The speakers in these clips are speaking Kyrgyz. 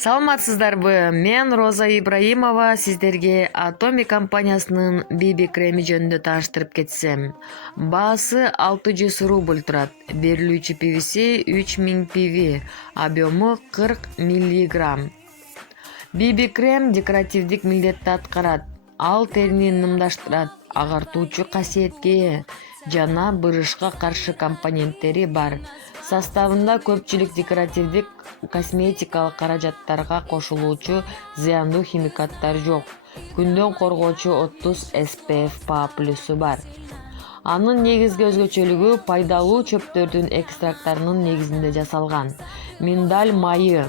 Саламатсыздарбы? Мен Роза Ибраимова сиздерге Atomy компаниясынын BB креми жөнүндө тааныштырып кетсем. Баасы 600 рубль турат. Берилүүчү PVC 3000 PV, объему 40 мг. BB крем декоративдик милдетти аткарат. Ал терини нымдаштырат, агартуучу касиетке ээ жана бырышка каршы компоненттери бар. Составында көпчүлүк декоративдик косметикалык каражаттарга кошулуучу зыяндуу химикаттар жок. Күндөн коргоочу 30 SPF PA+ бар. Анын негизги өзгөчөлүгү пайдалуу чөптөрдүн экстракттарынын негизинде жасалган. Миндаль майы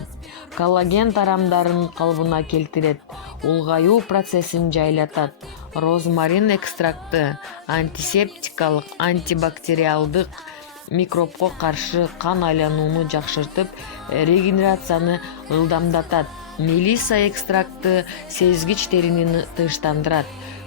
коллаген тарамдарын калыбына келтирет, улгаюу процессин жайлатат. Розмарин экстракты антисептикалык, антибактериалдык, микробко каршы кан айланууну жакшыртып, регенерацияны ылдамдатат. Мелиса экстракты сезгич терини тынчтандырат.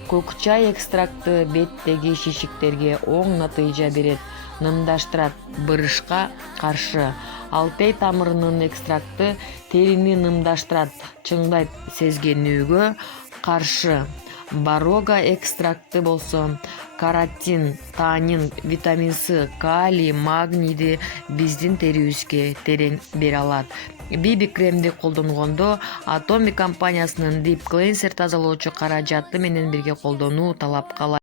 Көк чай экстракты беттеги шишиктерге оң натыйжа берет, нымдаштырат, бырышка каршы. Алтей тамырынын экстракты терини нымдаштырат, чыңдайт, сезгенүүгө каршы. Барога экстракты болсо каротин, танин, витамин С, калий, магнийди биздин терибизге терең бере алат. BB кремди колдонгондо Atomy компаниясынын Deep Cleanser тазалоочу каражаты менен бирге колдонуу талап калат.